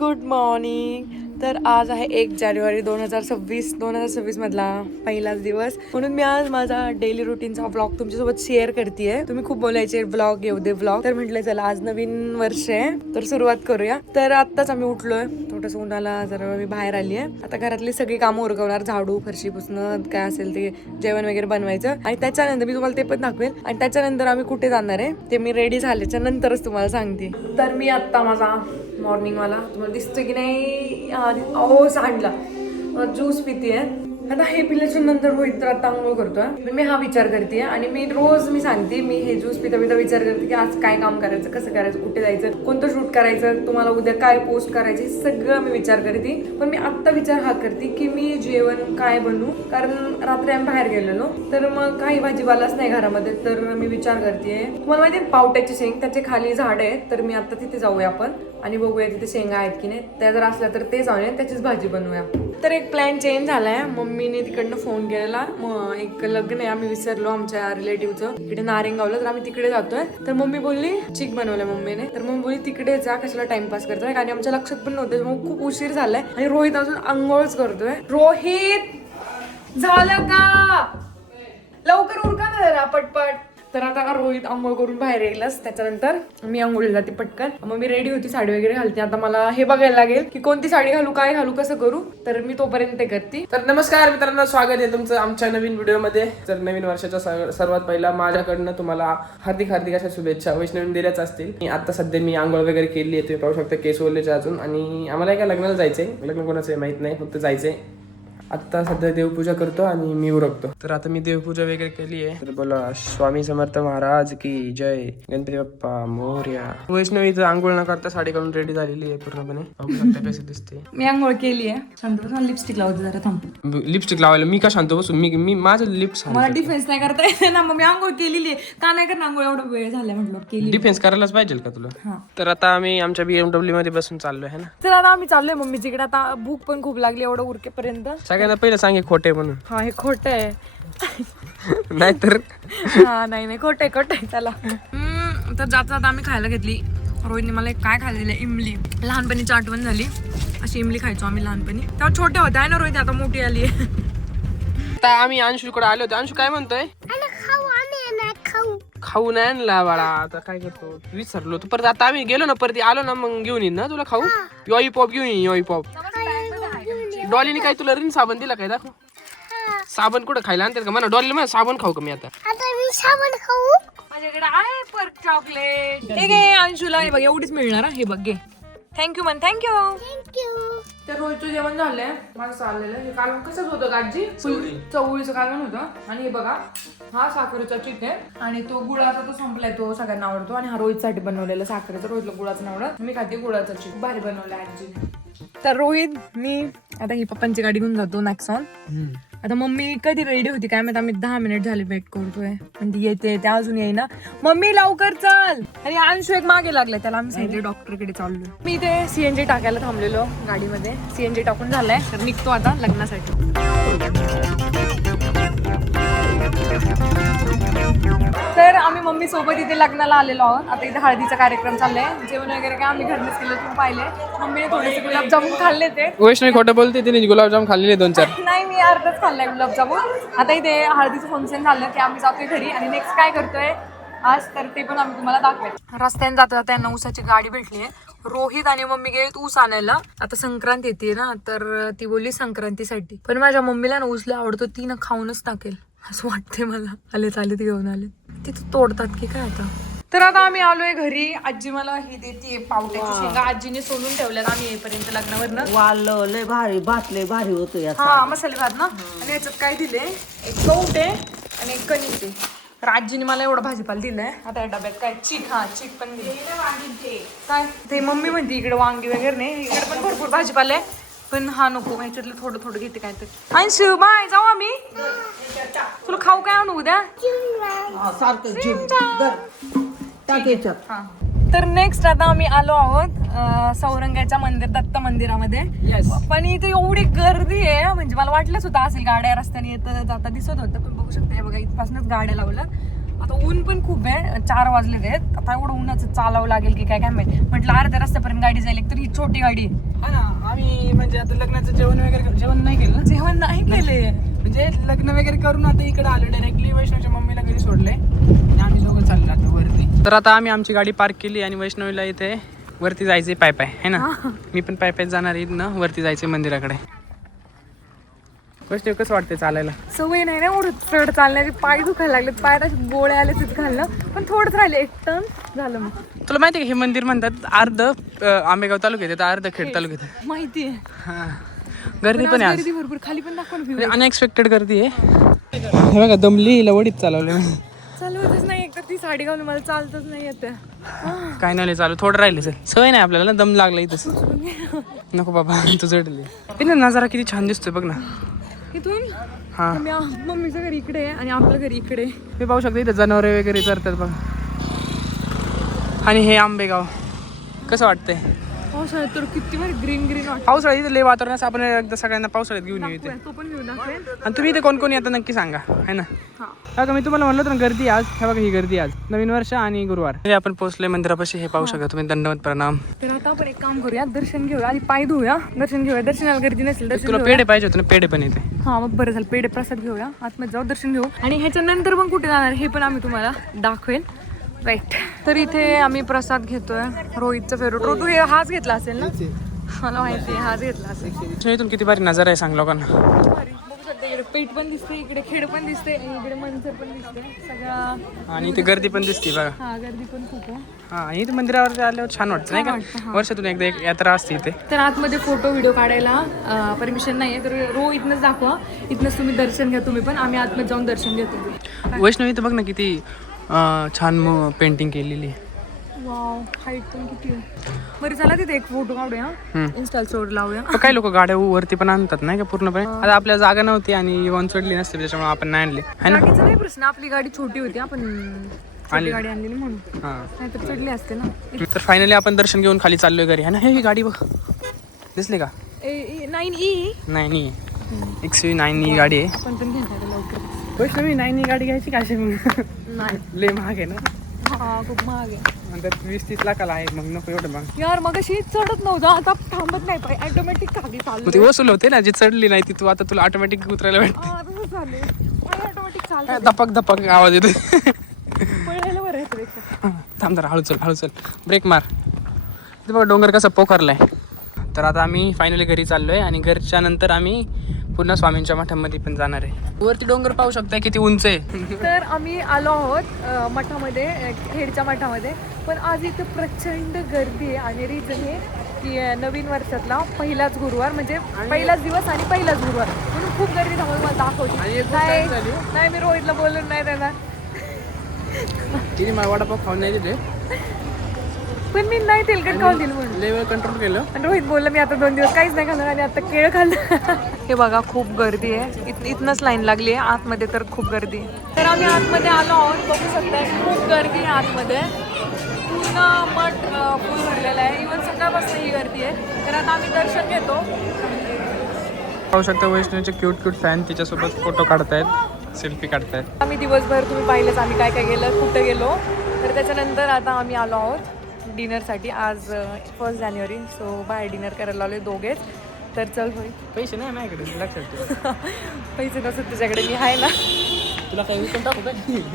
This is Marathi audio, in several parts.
Good morning. तर आज आहे 1 जानेवारी 2026 मधला पहिलाच दिवस, म्हणून मी आज माझा डेली रुटीनचा व्लॉग तुमच्यासोबत शेअर करतेय. तुम्ही खूप बोलायचे व्लॉग येऊ दे व्लॉग, तर म्हटलं चला आज नवीन वर्ष आहे तर सुरुवात करूया. तर आत्ताच आम्ही उठलोय, थोडंसं उन्हाला जरा मी बाहेर आली आहे. आता घरातली सगळी कामं उरकवणार, झाडू फरशी पुसणं काय असेल ते जेवण वगैरे बनवायचं आणि त्याच्यानंतर मी तुम्हाला ते पण दाखवेल. आणि त्याच्यानंतर आम्ही कुठे जाणार आहे ते मी रेडी झाल्याच्या नंतरच तुम्हाला सांगते. तर मी आत्ता माझा मॉर्निंग वाला तुम्हाला दिसतोय की नाही सांडला ज्यूस पिते. आता हे पिल्याच्या नंतर होईल तर आता आंघोळ करतोय. मी हा विचार करते आणि मी सांगते मी हे ज्यूस पिता विचार करते की आज काय काम करायचं, कसं करायचं, कुठे जायचं, कोणतं शूट करायचं, तुम्हाला उद्या काय पोस्ट करायचे, सगळं मी विचार करते. पण मी आत्ता विचार हा करते की मी जेवण काय बनवू, कारण रात्री आम्ही बाहेर गेलेलो तर मग काही भाजीपालाच नाही घरामध्ये. तर मी विचार करते, तुम्हाला माहिती पावट्याची शेंग, त्याचे खाली झाड आहेत, तर मी आता तिथे जाऊया आपण आणि बघूया तिथे शेंगा आहेत की नाही. त्या जर असल्या तर ते जाऊया, त्याचीच भाजी बनवूया. तर एक प्लॅन चेंज झालाय. मम्मीने तिकडनं फोन केलेला, एक लग्न आहे आम्ही विसरलो आमच्या रिलेटिव्हचं इकडे नारेंगावला, तर आम्ही तिकडे जातोय. तर मम्मी बोलली चिक बनवलंय मम्मीने, तर मम्मी बोलली तिकडे जा, कशाला टाइमपास करतोय, आणि आमच्या लक्षात पण नव्हतं. मग खूप उशीर झालाय आणि रोहित अजून आंघोळच करतोय. रोहित झालं का, लवकर उरका ना जरा पटपट. तर आता रोहित आंघोळ करून बाहेर येईलच, त्याच्यानंतर मी आंघोळीला जाते पटकन. मग मी रेडी होती, साडी वगैरे घालते. आता मला हे बघायला लागेल की कोणती साडी घालू, काय घालू, कसं करू. तर मी तोपर्यंत ते करते. तर नमस्कार मित्रांनो, स्वागत आहे तुमचं आमच्या नवीन व्हिडिओमध्ये. तर नवीन वर्षाच्या सर्वात पहिला माझ्याकडनं तुम्हाला हार्दिक अशा शुभेच्छा. वैष्णवीने दिल्याच असतील. आता सध्या मी आंघोळ वगैरे केली आहे, तुम्ही पाहू शकता केस ओलेचे अजून. आणि आम्हाला एका लग्नाला जायचंय, लग्न कोणाचं आहे माहित नाही, फक्त जायचंय. आता सध्या देवपूजा करतो आणि मी उरकतो. तर आता मी देवपूजा वगैरे केली आहे. तर बोला स्वामी समर्थ महाराज की जय, गणपती बाप्पा मोरया. वैष्णवीचं आंघोळ न करता साडी घालून रेडी झालेली आहे पूर्णपणे, पाहू शकता कशी दिसते. मी आंघोळ केली आहे, शांत लिपस्टिक लावते जरा, थांब. लिपस्टिक लावायला मी का शांत बसून, मी माझं लिप्स मला डिफेन्स नाही करता येत ना, मग मी आंघोळ केलेली आहे. का नाही करणार आंघोळ, एवढा वेळ झाला म्हटलं केली. डिफेन्स करायलाच पाहिजे का तुला. तर आता आम्ही आमच्या BMW मध्ये बसून चाललोय है ना. तर आता आम्ही चाललोय मम्मीच्या इकडे. आता भूक पण खूप लागली एवढं उरकेपर्यंत. सगळ्यांना पहिलं सांगे खोटे म्हणून. हा हे खोट आहे. नाहीतर हा नाही खोट आहे चला. तर जाता आम्ही खायला घेतली. रोहितने मला काय खायला दिलं, इमली. लहानपणीची आठवण झाली, अशी इमली खायचो आम्ही लहानपणी, तेव्हा छोटे होते आहे ना रोहित, आता मोठी आली. आता आम्ही अंशूकडे आलो होतो. अंशू काय म्हणतोय, खाऊ नाही आणला बाळा. आता काय करतो, विसरलो तू. परत आता आम्ही गेलो ना, परत आलो ना, मग घेऊन येईन ना तुला खाऊ. लॉलीपॉप घेऊन येईन, लॉलीपॉप. डॉलीने काय तुला रिन साबण दिला काय, दाखव. साबण कुठं खायला आणतात का, मला डॉलीला मला साबण खाऊ का मी आता साबण खाऊ. माझ्याकडे आहे पर्क चॉकलेट. हे घे अंशूला, हे बघ एवढीच मिळणार. हे बघ घे, थँक्यू म्हण. थँक्यू. तर रोजचं जेवण झालंय माझं चाललेलं. हे कालवण कसंच होतं गाजी, चवळीचं कालवण होतं. आणि हे बघा हा साखरेचा चिक आहे, आणि तो गुळाचा तो संपलाय, तो सगळ्यांना आवडतो. आणि हा रोहितसाठी बनवलेला साखरेचा, रोहितला गुळाचं नाही आवडत, मी खाते गुळाचा चिक. भारी बनवलाय आजीने. तर रोहित मी आता ही पप्पांची गाडी घेऊन जातो नॅक्सॉन. आता मम्मी कधी रेडी होती काय माहिती, आम्ही 10 मिनिट झाले वेट करतोय, पण ती येते, त्या अजून येईना. मम्मी लवकर चल. आणि अंशू एक मागे लागलाय, त्याला आम्ही सांगितलं डॉक्टरकडे चाललोय. मी इथे CNG टाकायला थांबलेलो गाडीमध्ये. CNG टाकून झालाय, तर निघतो आता लग्नासाठी. तर आम्ही मम्मी सोबत इथे लग्नाला आलेलो आहोत. आता इथे हळदीचा कार्यक्रम चाललाय. जेवण वगैरे काय आम्ही घरनेच केलं, तुम्ही पाहिले. मम्मीने थोडेसे गुलाबजामुन खाल्ले ते. वैष्णवी खोटं बोलते, तिने गुलाबजाम खाल्लेले 2-4. नाही मी अर्धच खाल्लाय गुलाबजामुन. आता इथे हळदीचं फंक्शन झालं की आम्ही जातोय घरी. आणि नेक्स्ट काय करतोय आज, तर ते पण आम्ही तुम्हाला दाखवेल. रस्त्याने जाता त्यांना ऊसाची गाडी भेटली आहे. रोहित आणि मम्मी गेलेत ऊस आणायला. आता संक्रांत येते ना, तर ती बोलली संक्रांतीसाठी. पण माझ्या मम्मीला ना ऊसला आवडतो, ती ना खाऊनच टाकेल असं वाटते मला. आले ती घेऊन आले, तिथं तोडतात की काय आता. तर आता आम्ही आलोय घरी. आजी मला ही देते पावट्याची शेंगा, आजीने सोलून ठेवल्यात आम्ही येईपर्यंत लग्नावरनं. वाल लय भारी, भात लय भारी होतो याचा. हा मसाले भात ना. आणि याच्यात काय दिले, एक कौट आहे आणि एक कणिक आहे. तर आजीने मला एवढा भाजीपाला दिलाय. आता या डब्यात काय चिक, हा चिक पण दिले. काय ते मम्मी म्हणते इकडे वांगी वगैरे नाही, इकडे पण भरपूर भाजीपाला आहे, पण हा नको, ह्याच्यातलं थोडं घेते काय तर. अंशू बाय, जाऊ आम्ही. तुला खाऊ काय आणू उद्या, सारखं टाकायचं. तर नेक्स्ट आता आम्ही आलो आहोत सौरंगाच्या दत्त मंदिरामध्ये. पण इथे एवढी गर्दी आहे, म्हणजे मला वाटलंच होतं असेल गाड्या रस्त्याने येत जाता दिसत होतं, पण बघू शकता हे बघा इथपासूनच गाड्या लावल्या. आता ऊन पण खूप आहे, 4 वाजलेले आहेत. आता एवढं उन्हाचं चालावं लागेल की काय काय माहिती. म्हटलं अर्ध्या रस्त्यापर्यंत गाडी जाईल, एक तर ही छोटी गाडी आहे. हा ना, आम्ही म्हणजे आता लग्नाचं जेवण नाही केलं ना. जेवण नाही केले म्हणजे लग्न वगैरे करून आता इकडे आलो डायरेक्टली. वैष्णवच्या मम्मीला घरी सोडले आणि आम्ही दोघं चाललो आता वरती. तर आता आम्ही आमची गाडी पार्क केली आणि वैष्णवीला इथे वरती जायचे पाय है ना. मी पण पाय जाणार आहे ना, वरती जायचे मंदिराकडे. वैष्णव कसं वाटतंय चालायला? सवय नाही ना एवढं चढ चालण्याची, पाय दुखायला लागले, पायात असे गोळे आले तिथे घालणं. पण थोडंच राहिले, एक टर्न झालं. मग तुला माहिती आहे का हे मंदिर म्हणतात अर्ध आंबेगाव तालुक्यात येतं, अर्ध खेड तालुक्यात. माहिती आहे. हा, गर्दी पण आहे आज. गर्दी भरपूर, खाली पण दाखवा ना. अनएक्सपेक्टेड गर्दी आहे. हे बघा दमली लवडीत चालवले. चालवतच नाही, एक तर ती साडी घालून मला चालतच नाही येते. काय नाही चालू, थोडं राहिले सर. सवय नाही आपल्याला, दम लागला इथंच. नको बाबा तू चढली. इथे नजारा किती छान दिसतोय बघ ना इथून. हा, मम्मीचं घर इकडे आहे आणि आपलं घर इकडे. हे पाहू शकतो इथे जनावरे वगैरे चरतात बघ. आणि हे आंबेगाव कसं वाटतंय? पावसाळ्यात तर किती भारी ग्रीन ग्रीन वाटतं. पावसाळ्यात इथे लय वातावरण असं. आपण एकदा सगळ्यांना पावसाळ्यात घेऊन येऊ इथे. तो पण घेऊन दाखवेल. आणि तुम्ही इथे कोण कोण येतं नक्की सांगा, है ना. हा. बघा मी तुम्हाला म्हणलं होतं ना गर्दी आज. हे बघा ही गर्दी आज, नवीन वर्ष आणि गुरुवार. हे आपण पोहोचलोय मंदिरापाशी. हे पाहू शकता तुम्ही, दंडवत प्रणाम. तर आता आपण एक काम करूया, दर्शन घेऊया आणि पाय धुया. दर्शन घेऊया, दर्शनाला गर्दी नसेल. दर्शन तुला घेऊया. पेढे पाहिजे होते ना, पेढे पण येते. हा मग बरं झालं, पेढे प्रसाद घेऊया, आतमध्ये जाऊ, दर्शन घेऊ. आणि ह्याच्या नंतर पण कुठे जाणार हे पण आम्ही तुम्हाला दाखवेल. राईट, तर इथे आम्ही प्रसाद घेतोय. रोहितचा फेवरेट. तू हे हाच घेतला असेल ना? मला माहिती आहे, हाच घेतला असेल. इथून किती भारी नजारा आहे सांग लोकांना. इकडे पेठ पण दिसते, इकडे खेड पण दिसते, इकडे मंचर पण दिसते सगळं. आणि इथे गर्दी पण दिसते बघा. हा, गर्दी पण खूप आहे. हा, आणि इथे मंदिरावर आल्यावर छान वाटतं नाही का. वर्षातून एकदा एक यात्रा असते इथे. तर आतमध्ये फोटो व्हिडिओ काढायला परमिशन नाही आहे, तर इथनंच दाखवा. इथनंच तुम्ही दर्शन घ्या तुम्ही पण. आम्ही आतमध्ये जाऊन दर्शन घेतो. वैष्णवी इथं बघ ना किती छान पेंटिंग केलेली आहे. वाव, हाईट पण किती आहे. बरं चला तिथे एक फोटो काढूया, इन्स्टा स्टोरी लावूया. काही लोक गाड्या वरती पण आणतात नाही का पूर्णपणे. आता आपल्या जागा नव्हती आणि वन चढली नसते त्याच्यामुळे आपण नाही आणली है ना. गाडीचा नाही प्रश्न, आपली गाडी छोटी होती, आपण छोटी गाडी आणलेली म्हणून. हा, नाहीतर चढली असते ना. तर फायनली आपण दर्शन घेऊन खाली चाललोय घरी है ना. हे गाडी बघ, दिसली का? 9E. 9E XV9E गाडी आहे. आपण पण घेणार लवकर. वैष्णवी 9E गाडी घ्यायची का अशी मग? नाही, लय महाग आहे ना. हा खूप महाग आहे. नंतर 20-30 लाखाला आहे, मग नको एवढं मग. यार मग अशी चढत नव्हतं, आता थांबत नाही पाय, ऑटोमॅटिक खाली चालू. ती वसूल होते ना, जी चढली नाही ती तू आता तुला ऑटोमॅटिक उतरायला भेटते. तसंच झाले, ऑटोमॅटिक चालतं. धपक धपक आवाज येतो. पळायला बरं येतं पेक्षा. थांब जरा, हळू चल ब्रेक मार. इथे बघा डोंगर कसा पोखरलाय. तर आता आम्ही फायनली घरी चाललोय आणि घरच्या नंतर आम्ही पुन्हा स्वामींच्या मठामध्ये पण जाणार आहे. वरती डोंगर पाहू शकताय किती उंच आहे. तर आम्ही आलो आहोत मठामध्ये, खेडच्या मठामध्ये. पण आज इथे प्रचंड गर्दी आहे आणि रिझन हे की नवीन वर्षातला पहिलाच गुरुवार, म्हणजे पहिलाच दिवस आणि पहिलाच गुरुवार म्हणून खूप गर्दी थांबून मला दाखवली. नाही मी रोहितला बोलून नाही देणार. तिने मला वडापाव खाऊन नाही दिले, पण मी नाही तेलकट खाऊन दिलं म्हणून लेवल कंट्रोल केलं. आणि रोहित बोलला मी आता 2 दिवस काहीच नाही खाणार आणि आता केळं खाल्लं. हे बघा खूप गर्दी आहे, इथनंच लाईन लागली आहे. आतमध्ये तर खूप गर्दी आहे. तर आम्ही आतमध्ये आलो आहोत, बघू शकता खूप गर्दी आहे आतमध्ये. पूर्ण मठ फुल भरलेला आहे, इव्हन सकाळपासून ही गर्दी आहे. तर आता आम्ही दर्शन घेतो. पाहू शकता वैष्णवीचे क्यूट फॅन तिच्यासोबत फोटो काढतायत, सेल्फी काढतायत. आम्ही दिवसभर तुम्ही पाहिलेच आम्ही काय काय गेलं, कुठं गेलो. तर त्याच्यानंतर आता आम्ही आलो आहोत डिनरसाठी. आज 1 जानेवारी, सो बाहेर डिनर करायला आलो दोघेच. तर चल होईल. पैसे नाही माझ्याकडे, लक्षात ठेव. पैसे नसत तुझ्याकडे, मी आहे ना. तुला काही विकून टाकू का?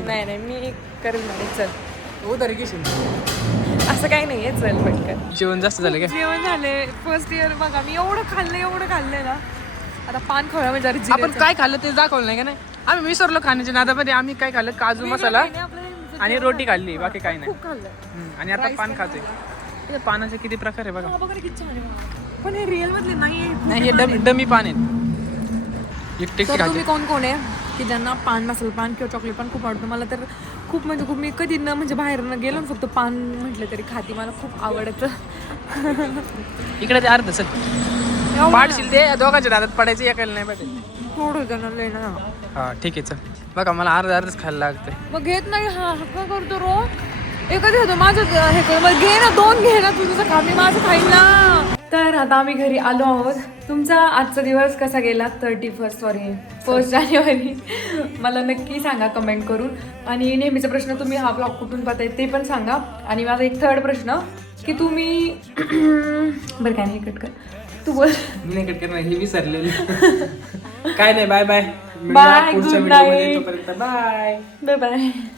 नाही मी करेल नाही. चल उधारी घेशील. असं काही नाहीये, चल पटकन. जेवण जास्त झालं का? जेवण झाले. फर्स्ट इयर बघा मी एवढं खाल्लंय ना. आता पान खाऊया म्हणजे आपण काय खाल्लं ते दाखवलं नाही का. नाही आम्ही विसरलो खाण्याच्या नादामध्ये. आम्ही काय खाल्लं, काजू मसाला आणि रोटी खाल्ली, बाकी काही नाही. खूप खाल्लं आणि आता पान खाते. पानाचे किती प्रकार आहे बघा. बघा किती छान आहे. पण हे रिअल मधले नाही, हे डमी पान आहेत. एकटे तर तुम्ही कोण आहे की ज्यांना पान, मसाला पान किंवा चॉकलेट पान खूप आवडतं? मला तर खूप म्हणजे खूप, मी कधी न म्हणजे बाहेर न गेलो ना, फक्त पान म्हटलं तरी खाती. मला खूप आवडतं. इकडे ते अर्ध चल पाडशील, ते दोघांच्या दादात पडायचं, एकाला नाही पाहिजे. थोडं जण ना. हा ठीक आहे चल. बघा मला अर्धच खायला लागतंय. मग घेत नाही. हा हक्का करतो रो. एकच घेतो माझं हे कर मग घे ना 2 घे ना तुझं खा मी माझं खाईन ना. तर आता आम्ही घरी आलो आहोत. तुमचा आजचा दिवस कसा गेला 1 जानेवारी मला नक्की सांगा कमेंट करून. आणि नेहमीचा प्रश्न तुम्ही हा ब्लॉग कुठून पाहताय ते पण सांगा. आणि माझा एक थर्ड प्रश्न की तुम्ही बरं काय नाही कट कर तू बोल. नाही कट करणार हे विसरलेलं. काय नाही बाय बाय बाय पुढच्या गुड व्हिडिओमध्ये नाईट तोपर्यंत बाय बाय बाय.